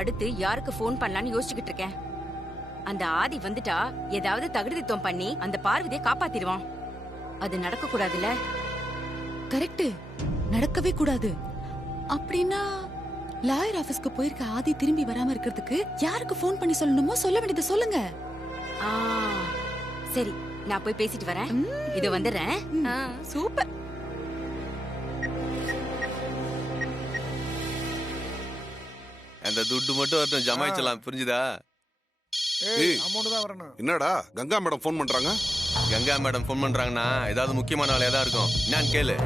அடுத்து யாருக்கு ஃபோன் பண்ணலாம்னு யோசிச்சுக்கிட்டு இருக்கேன். அந்த ஆதி வந்துட்டா ஏதாவது தகுதித்துவம் பண்ணி அந்த பார்வதியை காப்பாத்திடுவான். அது நடக்க கூடாதுல்ல? கரெக்ட், நடக்கவே கூடாது. அப்படின்னா லாயர் ஆபீஸ்க்கு போயிருக்க ஆதி திரும்பி வராம இருக்கிறதுக்கு யாருக்கு ஃபோன் பண்ணி சொல்லணுமோ சொல்ல வேண்டியதை சொல்லுங்க. சரி, நான் போய் பேசிட்டு வரேன். இது வந்துடுறேன். சூப்பர். அந்த துட்டு மட்டும் வரட்டும், ஜமாயிச்சலாம். புரிஞ்சுதா? என்னடா கங்கா மேடம் போன் பண்றாங்க? கங்கா மேடம் போன் பண்றாங்கன்னா ஏதாவது முக்கியமான வேலையா தான் இருக்கும். என்னன்னு கேளு.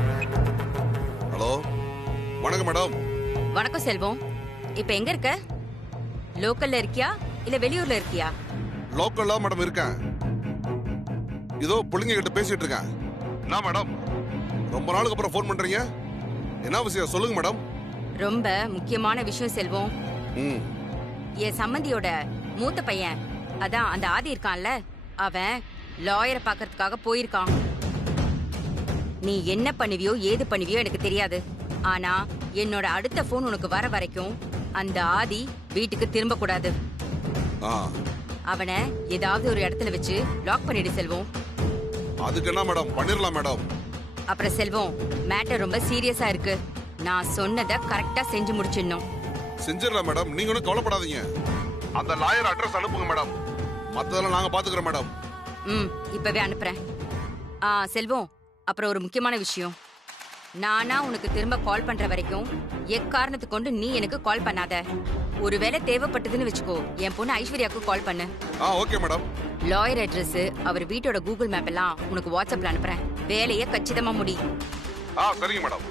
ஹலோ, வணக்கம் மேடம். வணக்கம் செல்வம். இப்ப எங்க இருக்க? லோக்கல்ல இருக்கியா இல்ல வெளியூர்ல இருக்கியா? லோக்கல்ல மேடம் இருக்கேன். இதோ பிள்ளைங்க கிட்ட பேசிட்டு இருக்கேன். என்ன மேடம் ரொம்ப நாளுக்கு அப்புறம் போன் பண்றீங்க? என்ன விஷயம் சொல்லுங்க மேடம். ரொம்ப முக்கியமான விஷயம் செல்வம். என் சம்மந்தியோட மூத்த பையன், அதான் அந்த ஆதி இருக்கான்ல, அவன் லாயரை பாக்கிறதுக்காக போயிருக்கான். நீ என்ன பண்ணுவியோ ஏது பண்ணுவியோ எனக்கு தெரியாது. ஆனா என்னோட அடுத்த போன் உனக்கு வர வரைக்கும் அந்த ஆதி வீட்டுக்கு திரும்ப கூடாது. அவனை ஏதாவது ஒரு இடத்துல வச்சு லாக் பண்ணிடு செல்வம். அதுக்கு என்ன மேடம் பண்ணிரலாம் மேடம். அப்புறம் செல்வம், மேட்டர் ரொம்ப சீரியஸா இருக்கு. நான் சொன்னதை கரெக்டா செஞ்சு முடிச்சிடணும். செஞ்சிடலாம் மேடம், நீங்க ஒன்றும் கவலைப்படாதீங்க. அந்த லாயர் அட்ரஸ் அனுப்புங்க மேடம், மத்ததெல்லாம் நாங்க பாத்துக்கிறோம் மேடம். இப்பவே அனுப்புறேன். செல்வம், அப்புறம் ஒரு முக்கியமான விஷயம். நானா உனக்கு திரும்ப கால் பண்ற வரைக்கும் எக்காரணத்து கொண்டு நீ எனக்கு கால் பண்ணாத. ஒருவேளை தேவைப்பட்டதுன்னு வச்சுக்கோ, என் பொண்ணு ஐஸ்வர்யாவுக்கு கால் பண்ணு. Okay madam. லாயர் அட்ரஸ், அவர் வீட்டோட கூகுள் மேப் எல்லாம் உனக்கு வாட்ஸ்அப்ல அனுப்புறேன். வேலையை கச்சிதமா முடி. சரிங்க மேடம்.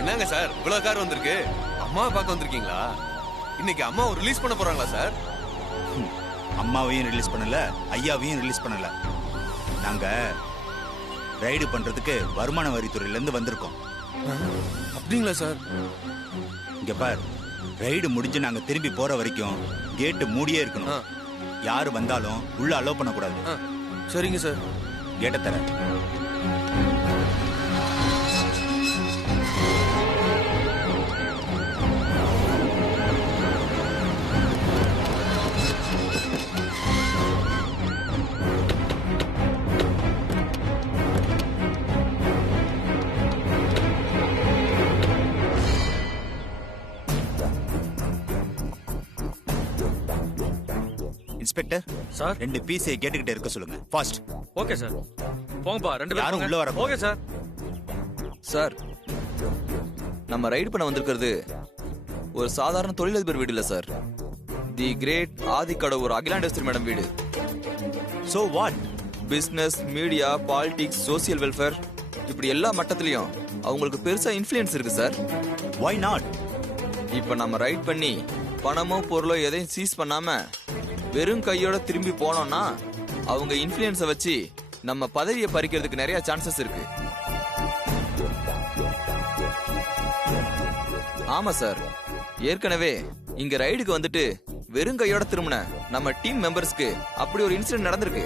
என்னங்க சார் இவ்வளவு கார் வந்திருக்கு? அம்மாவை பார்க்க வந்திருக்கீங்களா? இன்னைக்கு அம்மாவை ரிலீஸ் பண்ண போறாங்களா சார்? அம்மாவையும் ரிலீஸ் பண்ணல, ஐயாவையும் ரிலீஸ் பண்ணல. நாங்க ரைடு பண்றதுக்கு வருமான வரித்துறையில இருந்து வந்திருக்கோம். அப்படிங்களா சார்? இங்க பார், ரைடு முடிஞ்சு நாங்க திரும்பி போற வரைக்கும் கேட்டு மூடியே இருக்கணும். யாரு வந்தாலும் உள்ள அலோ பண்ணக்கூடாது. சரிங்க சார். கேட்ட தர. இன்ஸ்பெக்டர் சார், 2 பீஸை கேட்டுக்கிட்டே இருக்க சொல்லுங்க. ஃபாஸ்ட். Okay sir. போங்கப்பா, 2 பேரும் யாரும் உள்ள வர. Okay sir. சார், நம்ம ரைடு பண்ண வந்திருக்கிறது ஒரு சாதாரண தொழிலதிபர் வீடு இல்ல சார். தி கிரேட் ஆதிக்கடவுர் அகிலாண்டேஸ்வரி மேடம் வீடு. So what? Business, media, politics, social welfare, இப்படி எல்லா மட்டத்திலையும் அவங்களுக்கு பெருசா இன்ஃப்ளூயன்ஸ் இருக்கு சார். Why not? இப்ப நம்ம ரைட் பண்ணி பணமோ பொருளோ எதையும் சீஸ் பண்ணாம வெறும் கையோட திரும்பி போனோம்னா அவங்க இன்ஃப்ளூயன்ஸை வச்சு நம்ம பதவியை பறிக்கிறதுக்கு நிறைய சான்சஸ் இருக்கு. ஆமா சார், ஏற்கனவே இங்க ரைடுக்கு வந்துட்டு வெறும் கையோட திரும்பின நம்ம டீம் மெம்பர்ஸ்க்கு அப்படி ஒரு இன்சிடென்ட் நடந்திருக்கு.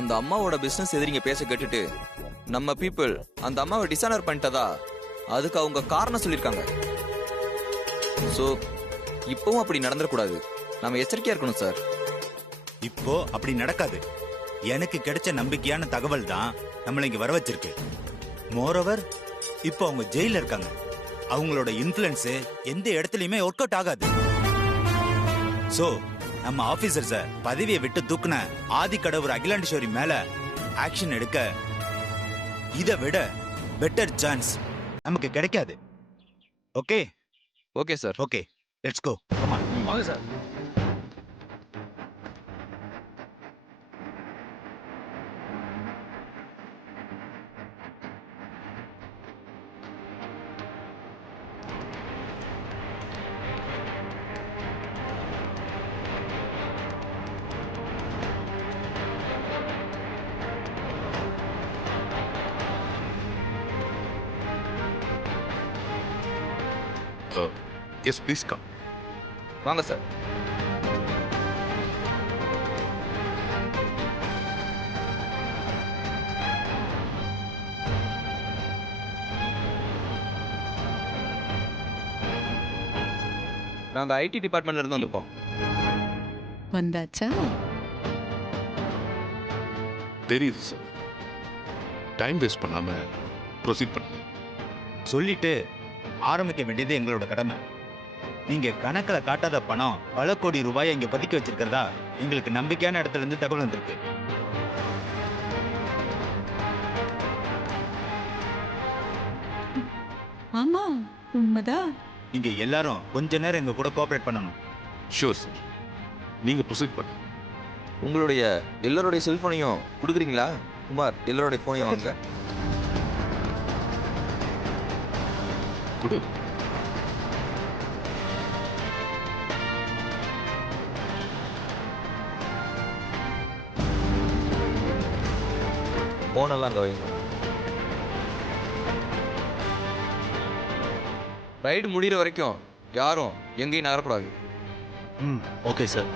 அந்த அம்மாவோட பிசினஸ் எதிரிங்க பேச கேட்டுட்டு நம்ம பீப்புள் அந்த அம்மாவை டிசானர் பண்ணிட்டதா அதுக்கு அவங்க காரணம் சொல்லிருக்காங்க. சோ இப்பவும் அப்படி நடந்துடக்கூடாது. நம்ம எச்சரிக்கையா இருக்கணும் சார். இப்போ அப்படி நடக்காது. எனக்கு கிடைச்ச நம்பிக்கையான தகவல் தான் நம்மள இங்க வர வச்சிருக்கு. மோரோவர், இப்போ அவங்க ஜெயில இருக்காங்க. அவங்களோட இன்ஃப்ளூயன்ஸ் எந்த இடத்துலயுமே ஒர்க் அவுட் ஆகாது. சோ நம்ம ஆபீசர்ஸ பதவியை விட்டு தூக்குன ஆதிக்கடவுர் அகிலாண்டேஸ்வரி மேல ஆக்ஷன் எடுக்க இதை விட பெட்டர் சான்ஸ் நமக்கு கிடைக்காது. Okay? Okay sir. Okay, let's go. Come on. வாங்க சார். Yes please come. வாங்க சார். நாங்கள் ஐடி டிபார்ட்மெண்ட்ல இருந்து வந்திருக்கோம். வந்தாச்சா? தெரியுது சார். டைம் வேஸ்ட் பண்ணாம ப்ரொசீட் பண்ணு. சொல்லிட்டு ஆரம்பிக்க வேண்டியது எங்களோட கடமை. நீங்க கணக்குல காட்டாத பணம் பல கோடி ரூபாயை இங்க பதுக்கி வச்சிருக்கிறதா எங்களுக்கு நம்பிக்கையான இடத்துல இருந்து தகவல் வந்திருக்கு. ஆமா, உண்மைதான். நீங்க எல்லாரும் கொஞ்ச நேரம் எங்க கூட கோஆபரேட் பண்ணணும். Sure sir. நீங்க ப்ரொசீட் பண்ணு. உங்களுடைய எல்லாருடைய செல்போனையும் கொடுக்குறீங்களா? குமார், எல்லாருடைய ஃபோனையும் வாங்க. குடு. ஃபோனெல்லாம் அங்கே வைங்க. ரைடு முடிகிற வரைக்கும் யாரும் எங்கேயும் நகரக்கூடாது. Okay sir.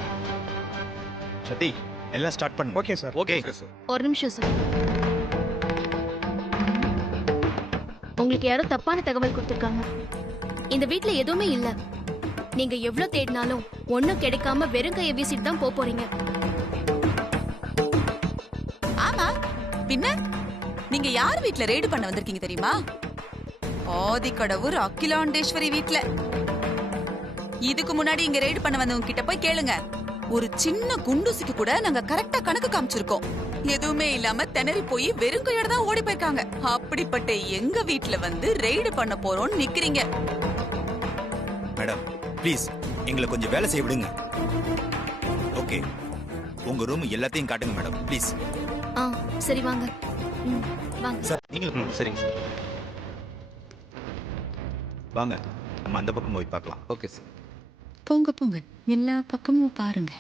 சத்தி, எல்லாம் ஸ்டார்ட் பண்ணு. Okay sir. Okay sir. ஒரு நிமிஷம் சார். உங்களுக்கு யாரோ தப்பான தகவல் கொடுத்துருக்காங்க. இந்த வீட்ல எதுவுமே இல்ல. நீங்க எவ்வளவு தேடினாலும் ஒண்ணும் கிடைக்காம வெறும் கையை வீசிட்டு தான் போறீங்க. ஆமா, பின்ன நீங்க யார் வீட்ல ரெய்டு பண்ண வந்திருக்கீங்க தெரியுமா? ஆதி கடவுர் அகிலாண்டேஸ்வரி வீட்ல. இதுக்கு முன்னாடி இங்க ரெய்டு பண்ண வந்தவங்க கிட்ட போய் கேளுங்க. ஒரு சின்ன குண்டூசிக்கு கூட நாங்க கரெக்டா கணக்கு காமிச்சிருக்கோம். எதுவுமே இல்லாம திணறி போய் வெறும் கையோட தான் ஓடி போயிருக்காங்க. அப்படிப்பட்ட எங்க வீட்ல வந்து ரெய்டு பண்ண போறோம்னு நிக்கிறீங்க. மேடம், ப்ளீஸ் எங்களை கொஞ்சம் வேலை செய்ய விடுங்க. ஓகே, உங்க ரூம் எல்லாத்தையும் காட்டுங்க மேடம், ப்ளீஸ். சரி வாங்க. வாங்க சார், நீங்களும் சரிங்க சார். வாங்க, நம்ம அந்த பக்கம் போய் பார்க்கலாம். Okay sir. போங்க போங்க, எல்லா பக்கமும் பாருங்க.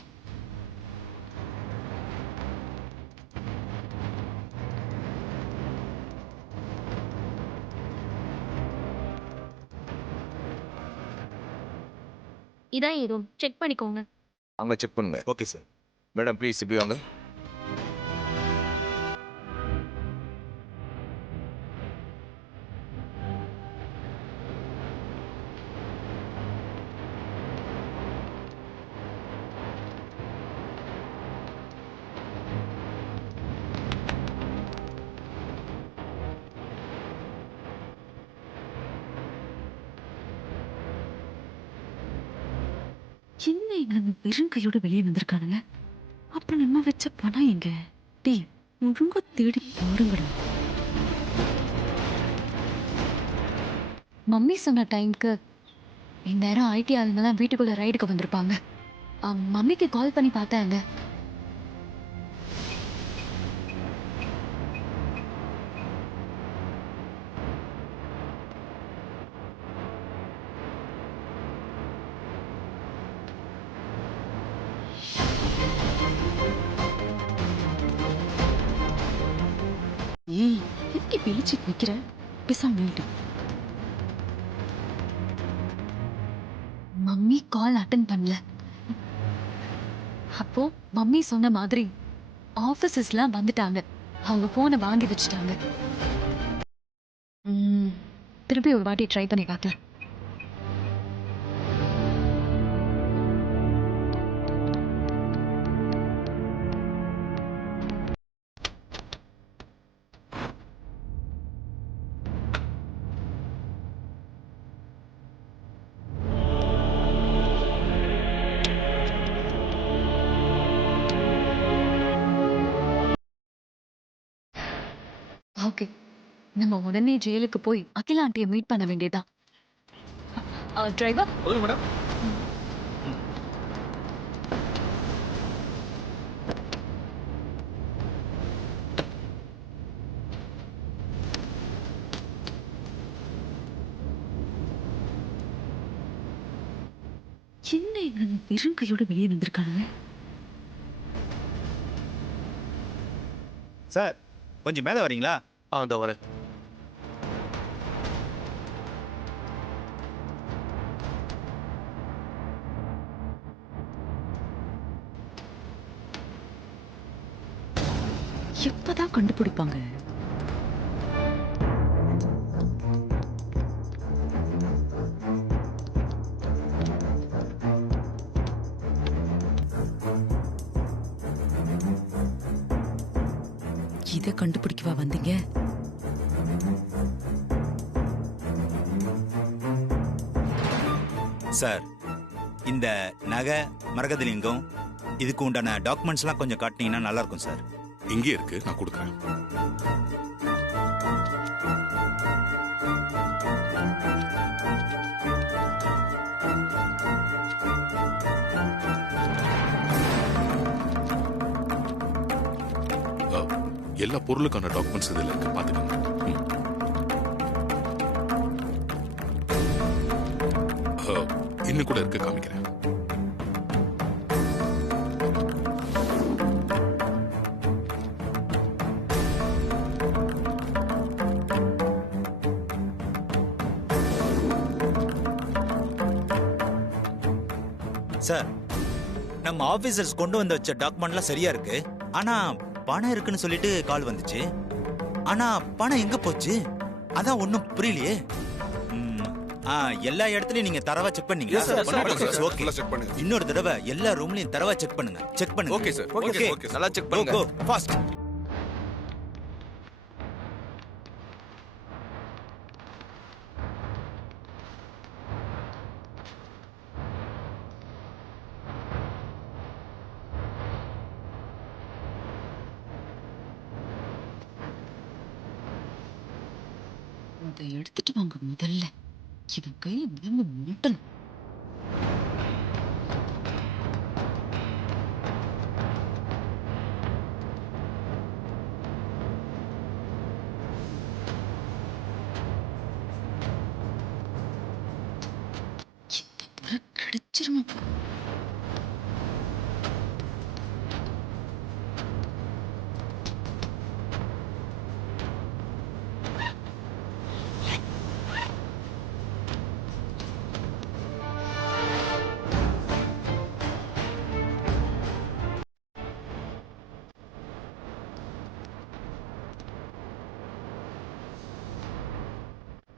இதான் ஏதும் செக் பண்ணிக்கோங்க. அங்கே செக் பண்ணுங்க. Okay sir. மேடம் ப்ளீஸ் இப்படி வாங்க. என்ன இங்க வெறும் கையோட வெளியே வந்திருக்கானுங்க? அப்புறம் நம்ம வச்ச பணம் எங்க? டேய், ஒழுங்கா தேடி பாருங்கடா. மம்மி சொன்ன டைம்க்கு இந்நேரம் ஐடி ஆளுங்கெல்லாம் வீட்டுக்குள்ள ரைடுக்கு வந்திருப்பாங்க. மம்மிக்கு கால் பண்ணி பார்த்தாங்க. ஏய், எதுக்கு பேசிட்டு நிக்கிற? பேசாம நில்லு. மம்மி கால் அட்டன் பண்ணல. அப்போ மம்மி சொன்ன மாதிரி ஆபீசர்ஸ்லாம் வந்துட்டாங்க. அவங்க போனை வாங்கி வச்சுட்டாங்க. திருப்பி ஒரு வாட்டி ட்ரை பண்ணி பார்க்கலாம். ஓகே, நம்ம உடனே ஜெயிலுக்கு போய் அகிலா ஆண்டியை மீட் பண்ண வேண்டியதான். Driver, madam. என்ன இங்க வெறும் கையோட வெளியே வந்திருக்கானுங்க? சார், கொஞ்சம் மேலே வரீங்களா? அந்த வரேன். எப்பதான் கண்டுபிடிப்பாங்க? இத கண்டுபிடிக்கவா வந்தீங்க? சார், இந்த நகை மரகதலிங்கம் இதுக்கு உண்டான டாக்குமெண்ட்ஸ்லாம் கொஞ்சம் காட்டினீங்கன்னா நல்லா இருக்கும் சார். இங்கே இருக்கு, நான் கொடுக்குறேன். எல்லா பொருளுக்கான டாக்குமெண்ட்ஸ் இதுல இருக்கு, பாத்துக்கோங்க. இன்னும் கூட இருக்கு, காமிக்கிறேன். சார், நம்ம ஆபீசர்ஸ் கொண்டு வந்து வச்ச டாக்குமெண்ட்லாம் சரியா இருக்கு. ஆனா பணம் இருக்குன்னு சொல்லிட்டு கால் வந்துச்சு. ஆனா பணம் எங்க போச்சு? அதான் ஒண்ணும் புரியலையே. எல்லா இடத்துலயும் நீங்க தரவா செக் பண்ணீங்களா? Yes, sir. பண்ணிட்டோம் சார். ஓகே. எல்லாம் check பண்ணுங்க. இன்னொரு தடவை எல்லா ரூம்லயும் தரவா செக் பண்ணுங்க. செக் பண்ணுங்க. Okay sir. ஓகே. ஓகே நல்லா செக் பண்ணுங்க. Go fast. அதை எடுத்துட்டு வாங்க முதல்ல. இவன் கையில விழுந்து முட்டணும். கிடைச்சிருமா?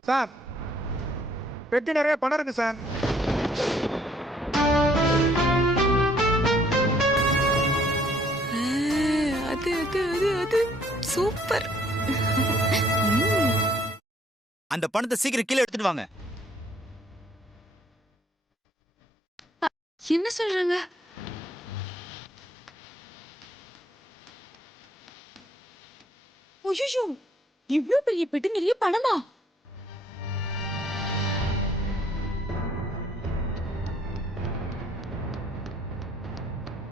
சார், பெட்டி நிறைய பணம் இருக்கு சார். அது அது அது அது சூப்பர். அந்த பணத்தை சீக்கிரம் கீழே எடுத்துட்டு வாங்க. என்ன சொல்றாங்க? ஐயோ, இவ்ளோ பெரிய பெட்டி நிறைய பணமா?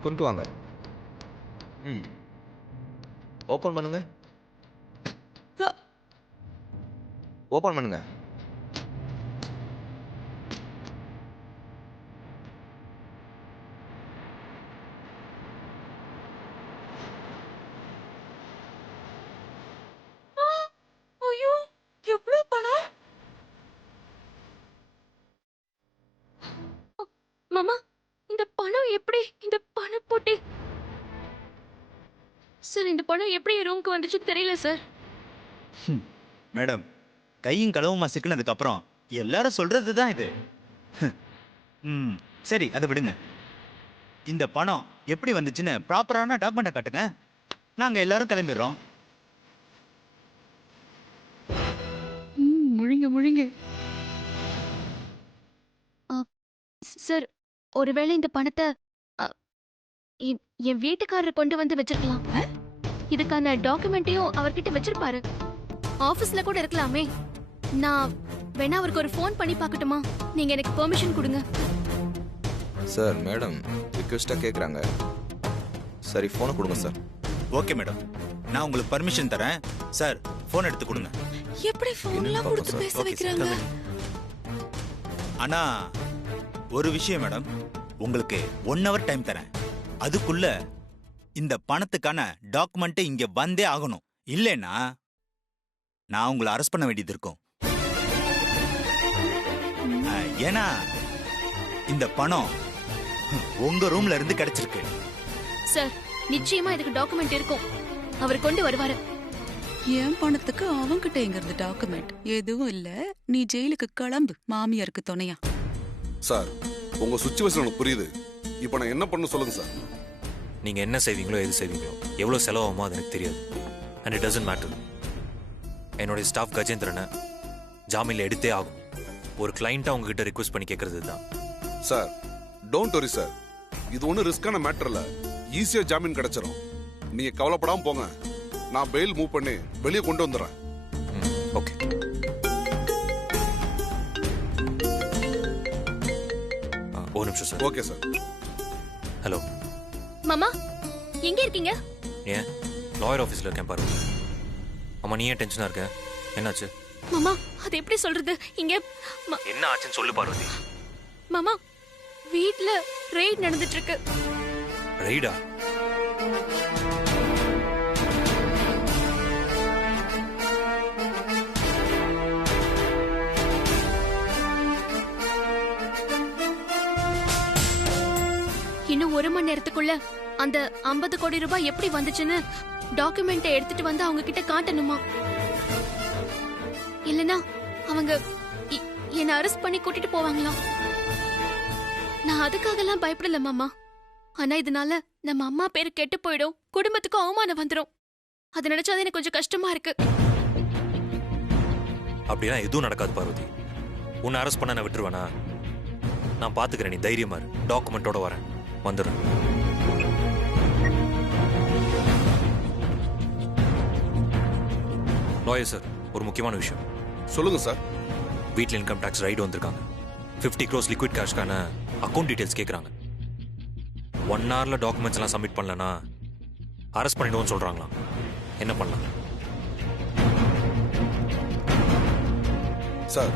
கொண்டு வாங்க. ஓபன் பண்ணுங்க. ஓபன் பண்ணுங்க. ஐயோ, எவ்வளவு பணம்? மாமா, இந்த பணம் எப்படி இந்த பணம் போட்டு சார், இந்த பணம் எப்படி ரூமுக்கு வந்துச்சுன்னு தெரியல சார். மேடம், கையும் களவுமா சிக்கினதுக்கு அப்புறம் எல்லாரும் சொல்றதுதான் இது. சரி, அதை விடுங்க. இந்த பணம் எப்படி வந்துச்சுன்னு ப்ராப்பரான டாக்குமெண்ட்டை காட்டுங்க. நாங்க எல்லாரும் கிளம்பிடுறோம். முழுங்க முழுங்க. சார், ஒருவேளை இந்த பணத்தை என் வீட்டுக்காரர் கொண்டு வந்து வச்சிருக்கலாம். இதுக்கான டாக்குமெண்ட்டையும் அவர்கிட்ட வச்சிருப்பாரு. ஆபீஸ்ல கூட இருக்கலாமே. நான் வேணா அவருக்கு ஒரு ஃபோன் பண்ணி பார்க்கட்டுமா? நீங்க எனக்கு பெர்மிஷன் கொடுங்க. சார், மேடம் ரிக்வெஸ்டா கேக்குறாங்க. சரி, போனை கொடுங்க சார். ஓகே மேடம், நான் உங்களுக்கு பர்மிஷன் தரேன். சார், போன் எடுத்து கொடுங்க. எப்படி போன்லாம் கொடுத்து பேச வைக்கிறாங்க? ஆனா ஒரு விஷயம் மேடம், உங்களுக்கு 1 hour டைம் தரேன். அதுக்குள்ள இந்த பணத்துக்கான டாக்குமெண்ட் இங்க வந்தே ஆகணும். இல்லைன்னா நான் உங்களை அரெஸ்ட் பண்ண வேண்டியது இருக்கும். ஏன்னா இந்த பணம் உங்க ரூம்ல இருந்து கிடைச்சிருக்கு. சார், நிச்சயமா இதுக்கு டாக்குமெண்ட் இருக்கும். அவர் கொண்டு வருவாரு. என் பணத்துக்கு அவன்கிட்ட எங்க இருந்து டாக்குமெண்ட் எதுவும் இல்ல. நீ ஜெயிலுக்கு கிளம்பு, மாமியாருக்கு துணையா. சார் உங்க சுச்சுவேஷன் எனக்கு புரியுது. இப்போ நான் என்ன பண்ண சொல்லுங்க சார். நீங்க என்ன செய்வீங்களோ எது செய்வீங்களோ எவ்வளவு செலவாகுமோ அது எனக்கு தெரியாது. And it doesn't matter. என்னுடைய ஸ்டாஃப் கஜேந்திரனை ஜாமீன்ல எடுத்தே ஆகும். ஒரு கிளைண்டா உங்ககிட்ட ரிக்வெஸ்ட் பண்ணி கேட்கறது தான். Sir don't worry sir. இது ஒன்றும் ரிஸ்கான மேட்டர் இல்ல. ஈஸியா ஜாமீன் கிடைச்சிரும். நீங்க கவலைப்படாம போங்க. நான் பெயில் மூவ் பண்ணி வெளியே கொண்டு வந்துடுறேன். ஓகே. ஒரு நிமிஷம் சார். Okay sir. ஹலோ மாமா, எங்க இருக்கீங்க? ஏன் லாயர் ஆஃபீஸில் இருக்கேன் பாரு. அம்மா நீ ஏன் டென்ஷனாக இருக்க? என்னாச்சு? மாமா, அது எப்படி சொல்றது? இங்க என்ன ஆச்சுன்னு சொல்லு பார்வதி. மாமா, வீட்ல ரெய்ட் நடந்துட்டு இருக்கு. ரெய்டா? இன்னும் 1 மணி நேரத்துக்குள்ள அந்த 50 கோடி ரூபாய் எப்படி வந்துச்சுன்னு டாக்குமெண்ட் எடுத்துட்டு வந்து அவங்க கிட்ட காட்டணுமா? இல்லனா அவங்க என்ன அரெஸ்ட் பண்ணி கூட்டிட்டு போவாங்களாம். நான் அதுக்காகலாம் பயப்படல மாமா. ஆனா இதனால நம்ம அம்மா பேரு கெட்டு போயிடும், குடும்பத்துக்கு அவமானம் வந்துடும். அது நினைச்சாதான் எனக்கு கொஞ்சம் கஷ்டமா இருக்கு. அப்படிலாம் எதுவும் நடக்காது பார்வதி. உன்னை அரெஸ்ட் பண்ண நான் விட்டுருவேனா? நான் பாத்துக்கிறேன், நீ தைரியமா இரு. டாக்குமெண்டோட வரேன், வந்துடுறேன். லாயர் சார், ஒரு முக்கியமான விஷயம். சொல்லுங்க சார். வீட்டில் இன்கம் டாக்ஸ் ரைடு வந்திருக்காங்க. 50 crores லிக்விட் கேஷ்கான அக்கௌண்ட் டீடைல்ஸ் கேட்குறாங்க. 1 hourல டாக்குமெண்ட்ஸ் எல்லாம் சப்மிட் பண்ணலன்னா அரெஸ்ட் பண்ணிடுவோம்னு சொல்றாங்களாம். என்ன பண்ணலாம் சார்?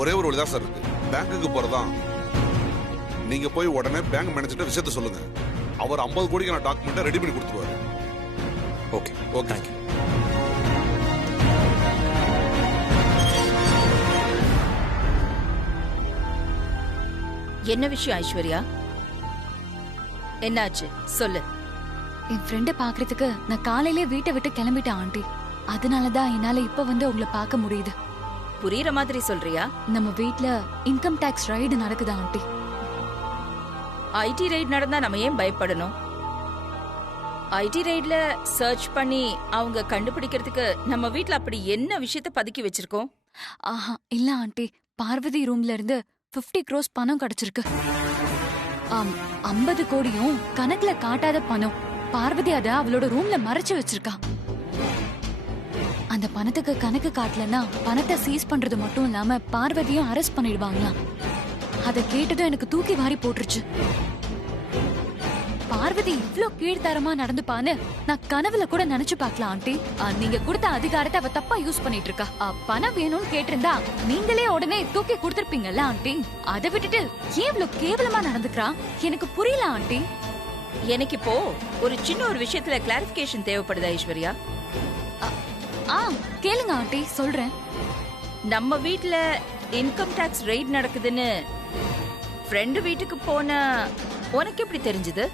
ஒரே ஒரு வழிதான் சார் இருக்கு. பேங்க்குக்கு போறதான். நீங்க போய் உடனே பேங்க் மேனேஜர்ட்ட விஷயத்த சொல்லுங்க. அவர் 50 கோடிக்கான டாக்குமெண்ட்டை ரெடி பண்ணி கொடுத்துருவாரு. Okay okay. தேங்க்யூ. என்ன விஷயம் ஐஸ்வர்யா? என்னாச்சு சொல்லு. என் ஃப்ரெண்டை பாக்குறதுக்கு நான் காலையிலே வீட்டை விட்டு கிளம்பிட்டேன் ஆண்டி. அதனாலதான் என்னால இப்ப வந்து உங்களை பார்க்க முடியுது. புரியுற மாதிரி சொல்றியா? நம்ம வீட்ல இன்கம் டாக்ஸ் ரைடு நடக்குதா ஆண்டி? ஐடி ரைட் நடந்தா நம்ம ஏன் பயப்படணும்? ஐடி ரைட்ல சர்ச் பண்ணி அவங்க கண்டுபிடிக்கிறதுக்கு நம்ம வீட்ல அப்படி என்ன விஷயத்தை பதுக்கி வச்சிருக்கோம்? ஆஹா இல்ல ஆண்டி, பார்வதி ரூம்ல இருந்து 50 crores பணம் கிடைச்சிருக்கு. 50 கோடியும் கணக்குல காட்டாத பணம். பார்வதி அத அவளோட ரூம்ல மறைச்சு வச்சிருக்கா. அந்த பணத்துக்கு கணக்கு காட்டலன்னா பணத்தை சீஸ் பண்றது மட்டும் இல்லாம பார்வதியும் அரெஸ்ட் பண்ணிடுவாங்களாம். அத கேட்டதும் எனக்கு தூக்கி வாரி போட்டுருச்சு. பார்வதி இவ்ளோ கீழ்த்தரமா நடந்துப்பான்னு நான் கனவுல கூட நினைச்சு பார்க்கலாம் ஆண்டி. நீங்க கொடுத்த அதிகாரத்தை அவ தப்பா யூஸ் பண்ணிட்டு இருக்கா. பணம் வேணும்னு கேட்டிருந்தா நீங்களே உடனே தூக்கி கொடுத்திருப்பீங்கல்ல ஆண்டி. அதை விட்டுட்டு ஏன் இவ்ளோ கேவலமா நடந்துக்கிறா எனக்கு புரியல ஆண்டி. எனக்கு இப்போ ஒரு சின்ன ஒரு விஷயத்துல கிளாரிபிகேஷன் தேவைப்படுதா ஐஸ்வர்யா? கேளுங்க ஆண்டி, சொல்றேன். நம்ம வீட்ல இன்கம் டாக்ஸ் ரெய்ட் நடக்குதுன்னு ஃப்ரெண்டு வீட்டுக்கு போன உனக்கு எப்படி தெரிஞ்சது?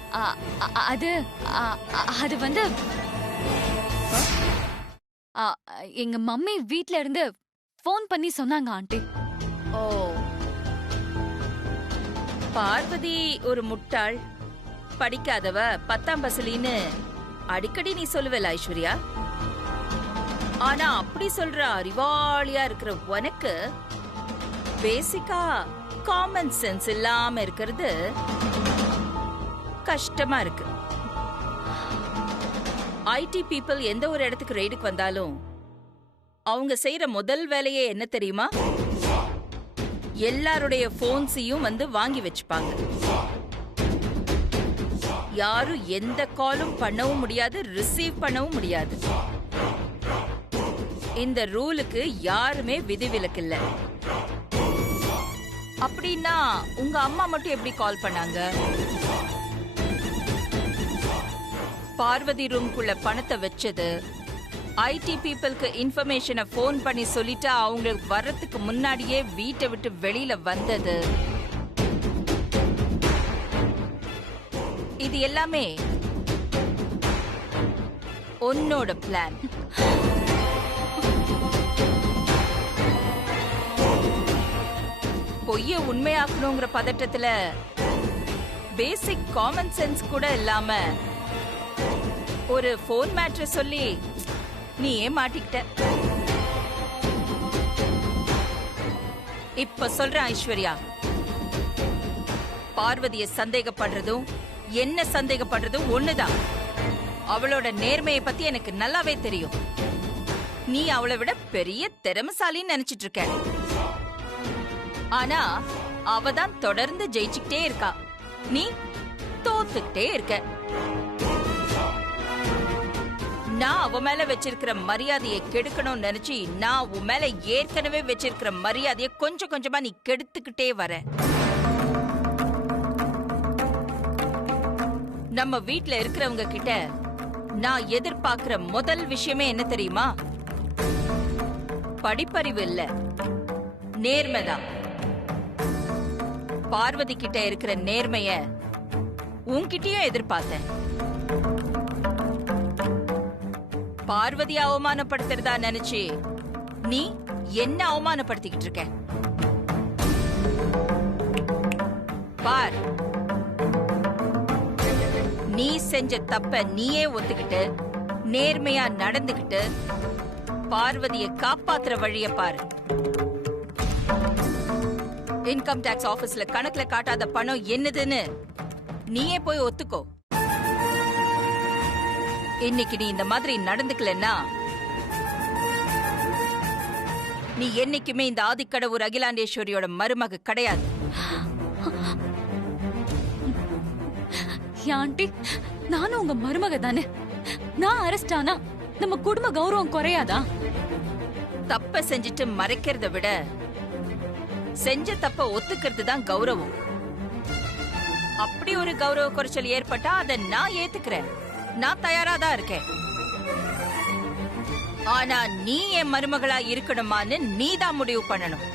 அது வந்து எங்க மம்மி வீட்ல இருந்து போன் பண்ணி சொன்னாங்க ஆண்டி. ஓ, பார்வதி ஒரு முட்டாள், படிக்காதவ, 10ஆம் பசலின்னு அடிக்கடி நீ சொல்லுவல ஐஸ்வர்யா. ஆனா அப்படி சொல்ற அறிவாளியா இருக்கிற உனக்கு பேசிக்கா காமன் சென்ஸ் இல்லாம இருக்கிறது கஷ்டமா இருக்கு. ஐடி பீப்புள் எந்த ஒரு இடத்துக்கு ரெய்டுக்கு வந்தாலும் அவங்க செய்யற முதல் வேலையே என்ன தெரியுமா? எல்லாருடைய போன்ஸையும் வந்து வாங்கி வச்சுப்பாங்க. யாரும் எந்த காலும் பண்ணவும் முடியாது, ரிசீவ் பண்ணவும் முடியாது. இந்த ரூலுக்கு யாருமே விதிவிலக்கு இல்ல. அப்படின்னா உங்க அம்மா மட்டும் எப்படி கால் பண்ணாங்க? பார்வதி ரூம்குள்ள பணத்தை வச்சது, ஐடி பீப்புளுக்கு இன்ஃபர்மேஷனை போன் பண்ணி சொல்லிட்டு அவங்களுக்கு வர்றதுக்கு முன்னாடியே வீட்டை விட்டு வெளியில வந்தது, இது எல்லாமே உன்னோட பிளான். பொய்ய உண்மையாக்கணுங்கிற பதட்டத்துல பேசிக் காமன் சென்ஸ் கூட இல்லாம ஒரு போன் மேட்ரு சொல்லி நீ ஏன் மாட்டிக்கிட்ட? இப்ப சொல்றேன் ஐஸ்வர்யா, பார்வதிய சந்தேகப்படுறதும் என்ன சந்தேகப்படுறதும் ஒண்ணுதான். அவளோட நேர்மையை பத்தி எனக்கு நல்லாவே தெரியும். நீ அவளை விட பெரிய திறமசாலின்னு நினைச்சிட்டு இருக்க. ஆனா அவதான் தொடர்ந்து ஜெயிச்சுக்கிட்டே இருக்கா, நீ தோத்துக்கிட்டே இருக்க. நான் அவ மேல வச்சிருக்கிற மரியாதையை கெடுக்கணும்னு நினைச்சு நான் உன் மேல ஏற்கனவே வச்சிருக்கிற மரியாதையை கொஞ்சம் கொஞ்சமா நீ கெடுத்துக்கிட்டே வர. நம்ம வீட்ல இருக்கிறவங்க கிட்ட நான் எதிர்பார்க்கிற முதல் விஷயமே என்ன தெரியுமா? படிப்பறிவு இல்ல, நேர்மைதான். பார்வதி கிட்ட இருக்கிற நேர்மைய உன்கிட்டயும் எதிர்பார்த்தேன். பார்வதி அவமானப்படுத்துறதா நினைச்சு நீ என்ன அவமானப்படுத்திக்கிட்டு இருக்க பார். நீ செஞ்ச தப்ப நீயே ஒத்துக்கிட்டு நேர்மையா நடந்துகிட்டு பார்வதியை காப்பாத்துற வழிய பாரு. இன்கம் டாக்ஸ் ஆபீஸ்ல கணக்குல காட்டாத பணம் என்னதுன்னு நீயே போய் ஒத்துக்கோ. இன்னைக்கு நீ இந்த மாதிரி நடந்துக்கலன்னா நீ என்னைக்குமே இந்த ஆதிக்கடவுர் அகிலாண்டேஸ்வரியோட மருமக கிடையாது. ஆண்டி, நானும் உங்க மருமக தானே. நான் அரெஸ்ட் ஆனா நம்ம குடும்ப கௌரவம் குறையாதா? தப்ப செஞ்சுட்டு மறைக்கிறத விட செஞ்ச தப்ப ஒத்துக்கிறது தான் கௌரவம். அப்படி ஒரு கௌரவ குறைச்சல் ஏற்பட்டா அதை நான் ஏத்துக்கிறேன், நான் தயாரா தான் இருக்கேன். ஆனா நீ என் மருமகளா இருக்கணுமான்னு நீ தான் முடிவு பண்ணணும்.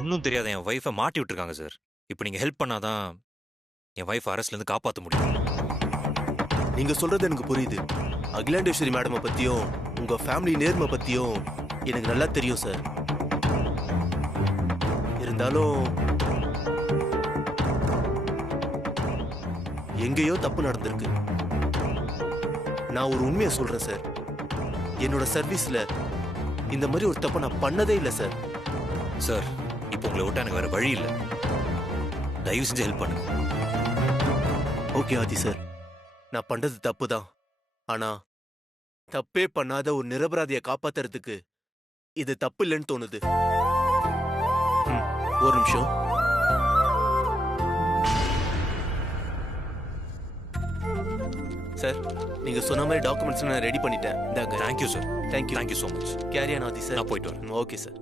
ஒன்றும் தெரியாத என் ஒய்ஃபை மாட்டி விட்டுருக்காங்க சார். இப்போ நீங்க ஹெல்ப் பண்ணாதான் என் ஒய்ஃப் அரெஸ்ட்ல இருந்து காப்பாற்ற முடியும். நீங்க சொல்றது எனக்கு புரியுது. அகிலாண்டேஸ்வரி மேடமை பத்தியும் உங்க ஃபேமிலி நேர்மை பத்தியும் எனக்கு நல்லா தெரியும் சார். இருந்தாலும் எங்கேயோ தப்பு நடந்திருக்கு. நான் ஒரு உண்மையை சொல்றேன் சார். என்னோட சர்வீஸ்ல இந்த மாதிரி ஒரு தப்பை நான் பண்ணதே இல்லை சார். சார், இப்போ உங்களை விட்டா எனக்கு வேற வழி இல்லை. தயவு செஞ்சு ஹெல்ப் பண்ணுங்க. ஓகே ஆதி சார், நான் பண்றது தப்பு தான். ஆனா தப்பே பண்ணாத ஒரு நிரபராதியை காப்பாத்துறதுக்கு இது தப்பு இல்லைன்னு தோணுது. ஒரு நிமிஷம். சார், நீங்க சொன்ன மாதிரி டாக்குமெண்ட்ஸ் நான் ரெடி பண்ணிட்டேன். இந்தாங்க. Thank you sir. Thank you. Thank you so much. Carry on Aadhi sir. நான் போயிட்டு வரேன். Okay sir.